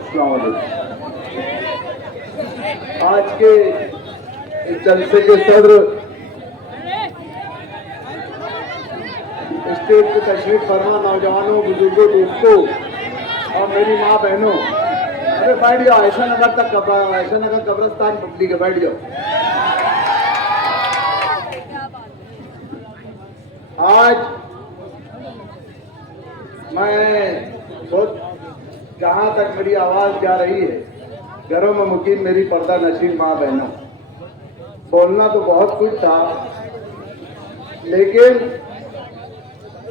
अस्सलाम वालेकुम। आज के इस जलसे के सदर स्टेज पे तशरीफ फरमा नौजवानों, बुजुर्गों, दोस्तों और मेरी माँ बहनों, अरे बैठ जाओ। ऐसा नगर कब्रस्तान पब्लिक है, बैठ जाओ। आज मैं बहुत, जहां तक मेरी आवाज जा रही है, घरों में मुकीम मेरी पर्दा नशीन माँ बहनों, बोलना तो बहुत कुछ था, लेकिन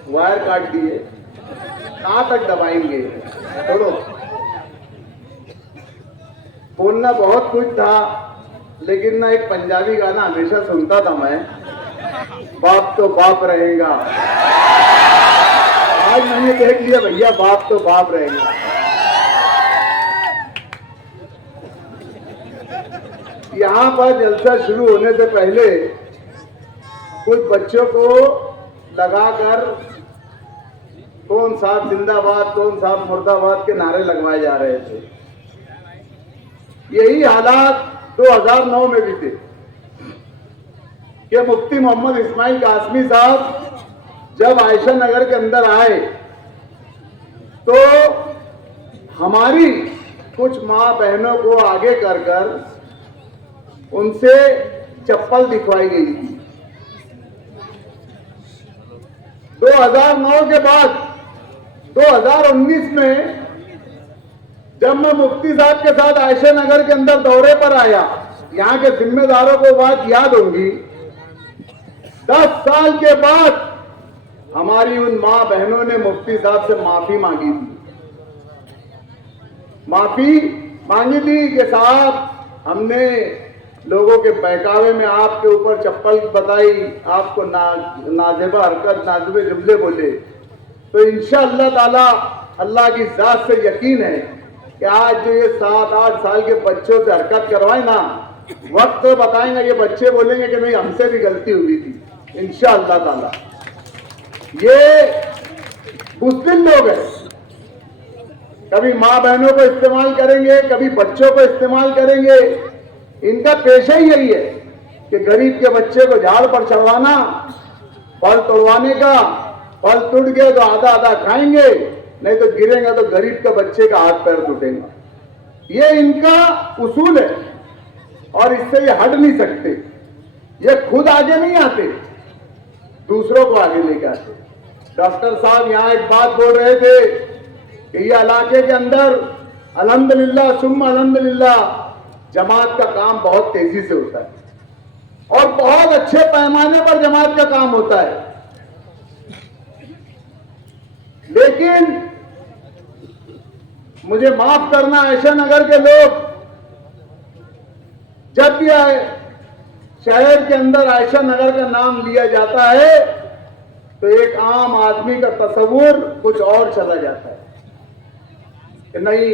वायर काट दिए, कहां तक दबाएंगे। छोड़ो, बोलना बहुत कुछ था, लेकिन ना एक पंजाबी गाना हमेशा सुनता था मैं, बाप तो बाप रहेगा। आज मैंने देख लिया भैया, बाप तो बाप रहेगा। यहाँ पर जलसा शुरू होने से पहले कुछ बच्चों को लगाकर कौन साहब जिंदाबाद, कौन साहब मुर्दाबाद के नारे लगवाए जा रहे थे। यही हालात 2009 में भी थे कि मुफ्ती मोहम्मद इस्माइल कासमी साहब जब आयशा नगर के अंदर आए तो हमारी कुछ माँ बहनों को आगे कर उनसे चप्पल दिखवाई गई थी। 2009 के बाद 2019 में जब मैं मुफ्ती साहब के साथ आयशा नगर के अंदर दौरे पर आया, यहाँ के जिम्मेदारों को बात याद होगी, 10 साल के बाद हमारी उन माँ बहनों ने मुफ्ती साहब से माफी मांगी थी। माफी मांगी थी कि साहब हमने लोगों के बहकावे में आपके ऊपर चप्पल बताई, आपको नाजेबा हरकत, नाजुबे जुमले बोले, तो इंशाअल्लाह ताला अल्लाह की जात से यकीन है कि आज जो ये 7-8 साल के बच्चों से हरकत करवाए ना, वक्त तो बताएंगे, ये बच्चे बोलेंगे कि नहीं हमसे भी गलती हुई थी इंशाअल्लाह ताला। ये बुज़दिल लोग हैं, कभी माँ बहनों को इस्तेमाल करेंगे, कभी बच्चों को इस्तेमाल करेंगे। इनका पेशा ही यही है कि गरीब के बच्चे को झाड़ पर चढ़वाना, फल तोड़वाने का, फल टूट गए तो आधा आधा खाएंगे, नहीं तो गिरेगा तो गरीब के बच्चे का हाथ पैर टूटेगा। ये इनका उसूल है और इससे ये हट नहीं सकते। ये खुद आगे नहीं आते, दूसरों को आगे लेके आते। डॉक्टर साहब यहाँ एक बात बोल रहे थे कि ये इलाके के अंदर अल्हम्दुलिल्लाह सुम्मा अल्हम्दुलिल्लाह जमात का काम बहुत तेजी से होता है और बहुत अच्छे पैमाने पर जमात का काम होता है। लेकिन मुझे माफ करना आयशा नगर के लोग, जब भी शहर के अंदर आयशा नगर का नाम लिया जाता है तो एक आम आदमी का तस्वुर कुछ और चला जाता है कि नहीं,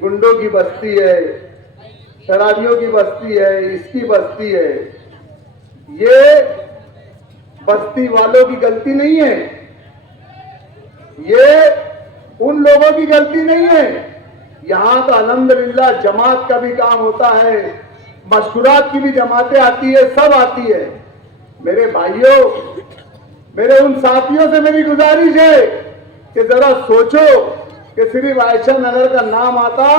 गुंडों की बस्ती है, शराबियों की बस्ती है, इसकी बस्ती है। ये बस्ती वालों की गलती नहीं है, ये उन लोगों की गलती नहीं है। यहां तो अल्हम्दुलिल्लाह जमात का भी काम होता है, मशकुरात की भी जमातें आती है, सब आती है। मेरे भाइयों, मेरे उन साथियों से मेरी गुजारिश है कि जरा सोचो कि सिर्फ आयशा नगर का नाम आता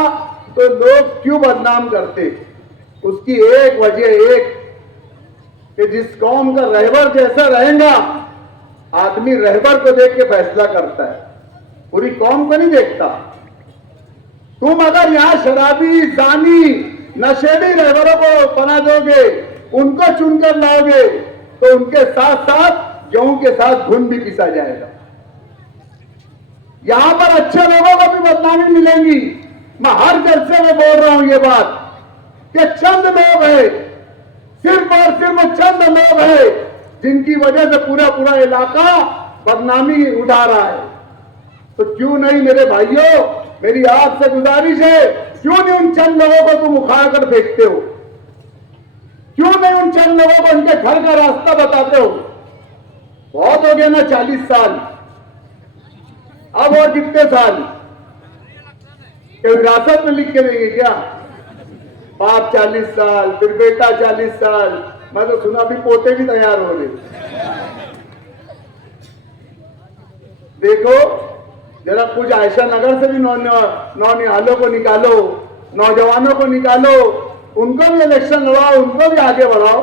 तो लोग क्यों बदनाम करते। उसकी एक वजह एक कि जिस कौम का रहबर जैसा रहेगा, आदमी रहबर को देख के फैसला करता है, पूरी कौम को नहीं देखता। तुम अगर यहाँ शराबी, जानी, नशेड़ी रहबरों को बना दोगे, उनको चुनकर लाओगे, तो उनके साथ साथ गेहूं के साथ घुन भी पिसा जाएगा। यहां पर अच्छे लोगों को भी बदनामी मिलेंगी। मैं हर जलसे में बोल रहा हूं ये बात कि चंद लोग हैं, सिर्फ और सिर्फ चंद लोग हैं जिनकी वजह से पूरा पूरा इलाका बदनामी उठा रहा है। तो क्यों नहीं मेरे भाइयों, मेरी आपसे गुजारिश है, क्यों नहीं उन चंद लोगों को तुम उखाड़ कर फेंकते हो? क्यों नहीं उन चंद लोगों को उनके घर का रास्ता बताते हो? बहुत हो गया ना 40 साल, अब और कितने साल? क्या विरासत में लिख के देंगे क्या? बाप 40 साल, फिर बेटा 40 साल, मैं तो सुना भी पोते भी तैयार हो रहे। देखो जरा कुछ आयशा नगर से भी नौनिहालों को निकालो, नौजवानों को निकालो, उनको भी इलेक्शन लड़ाओ, उनको भी आगे बढ़ाओ।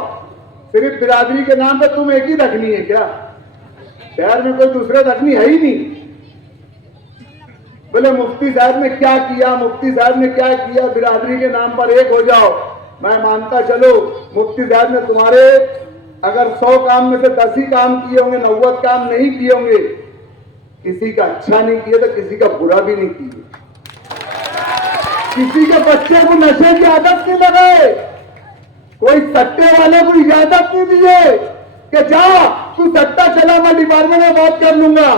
सिर्फ बिरादरी के नाम पे तुम एक ही रखनी है क्या? शहर में कोई दूसरा रखनी है ही नहीं। बोले मुफ्ती साहब ने क्या किया, मुफ्ती साहब ने क्या किया, बिरादरी के नाम पर एक हो जाओ। मैं मानता चलो मुफ्ती साहब ने तुम्हारे अगर 100 काम में से 10 ही काम किए होंगे, 90 काम नहीं किए होंगे। किसी का अच्छा नहीं किया तो किसी का बुरा भी नहीं किया। किसी के बच्चे को नशे की आदत नहीं लगाए, कोई सट्टे वाले को इजाजत नहीं दिए कि जा तू सट्टा चला, मैं डिपार्टमेंट में बात कर लूंगा।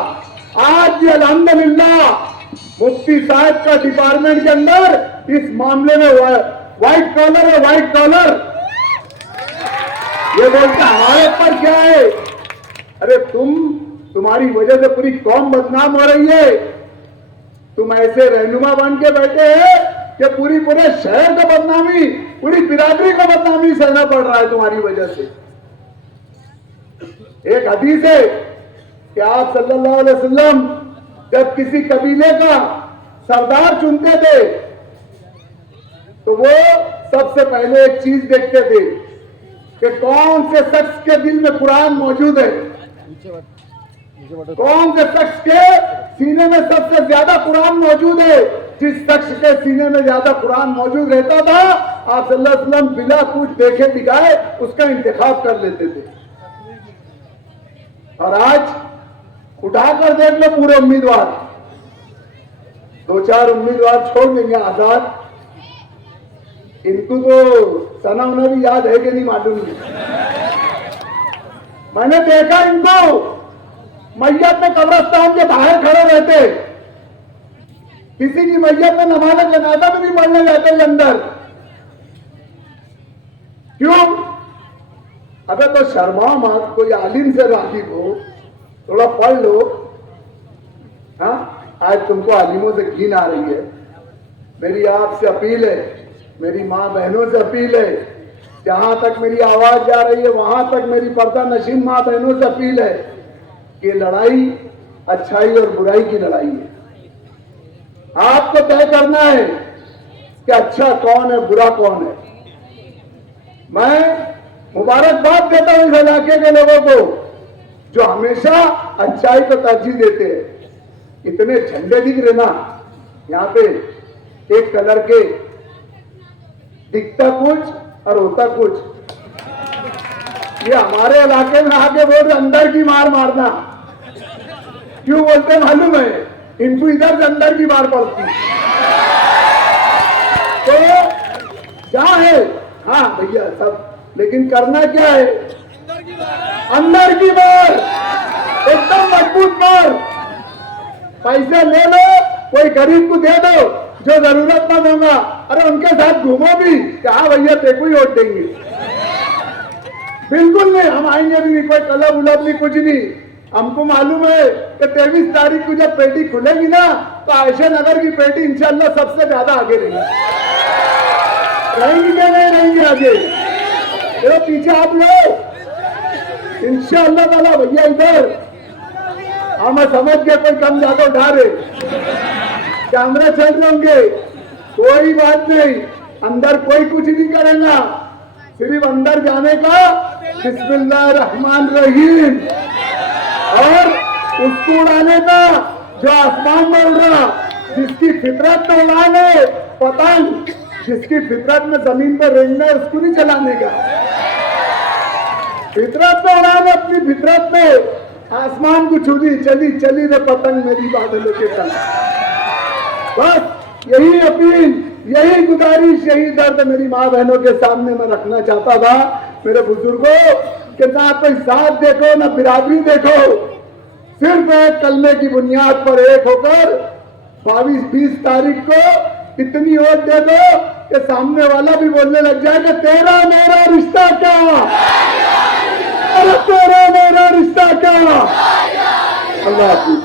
आज भी अल्हम्दुलिल्लाह मुफ्ती साहब का डिपार्टमेंट के अंदर इस मामले में व्हाइट कॉलर है, व्हाइट कॉलर। ये बोलते हमारे पर क्या है? अरे तुम्हारी वजह से पूरी कौम बदनाम हो रही है। तुम ऐसे रहनुमा बन के बैठे हैं कि पूरे शहर को बदनामी, पूरी बिरादरी को बदनामी सहना पड़ रहा है तुम्हारी वजह से। एक हदीस है कि आप सल्लल्लाहु अलैहि वसल्लम जब किसी कबीले का सरदार चुनते थे तो वो सबसे पहले एक चीज देखते थे कि कौन से शख्स के दिल में कुरान मौजूद है, कौन से शख्स के सीने में सबसे ज्यादा कुरान मौजूद है। जिस शख्स के सीने में ज्यादा कुरान मौजूद रहता था, आप सल्लल्लाहु अलैहि वसल्लम बिना कुछ देखे दिखाए उसका इंतखाब कर लेते थे। और आज उठाकर देख लो पूरे उम्मीदवार, 2-4 उम्मीदवार छोड़ देंगे आजाद। इनको तो सना उन्हें भी याद है कि नहीं मालूम नहीं। मैंने देखा इनको मैयत में कब्रिस्तान के बाहर खड़े रहते, किसी की मैयत में नमाज जनाजा भी नहीं पढ़ने जाते अंदर। क्यों? अबे तो शर्माओ मत, कोई आलिम से रागिब हो, थोड़ा पढ़ लो। हाँ, आज तुमको आलिमों से घिन आ रही है। मेरी आपसे अपील है, मेरी माँ बहनों से अपील है, जहां तक मेरी आवाज जा रही है वहां तक मेरी पर्दा नशीन माँ बहनों से अपील है कि लड़ाई अच्छाई और बुराई की लड़ाई है। आपको तय करना है कि अच्छा कौन है, बुरा कौन है। मैं मुबारकबाद देता हूं इस इलाके के लोगों को जो हमेशा अच्छाई को तरजीह देते हैं। इतने झंडे दिख रहे ना यहाँ पे, एक कलर के, दिखता कुछ और होता कुछ। ये हमारे इलाके में आके बोल अंदर की मार मारना। क्यों बोलते मालूम है? इनको इधर से अंदर की मार पड़ती। तो क्या है? हाँ भैया सब, लेकिन करना क्या है? अंदर की मार, एकदम मजबूत मार। पैसे ले लो, कोई गरीब को दे दो जो जरूरतमंद होगा, अरे उनके साथ घूमो भी कि हाँ भैया तेको ही वोट देंगे। बिल्कुल नहीं, हम आएंगे भी नहीं, कोई क्लब उलब नहीं, कुछ नहीं। हमको मालूम है कि 23 तारीख को जब पेटी खुलेगी ना तो आयशा नगर की पेटी इंशाल्लाह सबसे ज्यादा आगे रहेंगी क्या नहीं रहेंगे आगे? चलो पीछे आप लोग इंशाल्लाह ताला भैया इधर। हाँ मैं समझ गया कोई कम ज्यादा उठा रहे, कैमरे चल होंगे, कोई बात नहीं। अंदर कोई कुछ नहीं करेगा, सिर्फ अंदर जाने का बिस्मिल्लाह रहमान रहीम और उसको उड़ाने का जो आसमान में उड़ रहा, जिसकी फितरत में उड़ाने पतंग, जिसकी फितरत में जमीन पर रेंगना उसको नहीं चलाने का। फितरत में उड़ाने, अपनी फितरत में आसमान को छूली, चली चली रे पतंग मेरी बादलों के संग। बस यही अपील, यही गुजारिश, यही दर्द मेरी माँ बहनों के सामने मैं रखना चाहता था। मेरे बुजुर्गों कि ना कोई साथ देखो ना बिरादरी देखो, सिर्फ एक कलमे की बुनियाद पर एक होकर 22-20 तारीख को इतनी वोट दे दो कि सामने वाला भी बोलने लग जाए कि तेरा मेरा रिश्ता क्या, अरे तेरा मेरा रिश्ता क्या। अल्लाह हाफिज।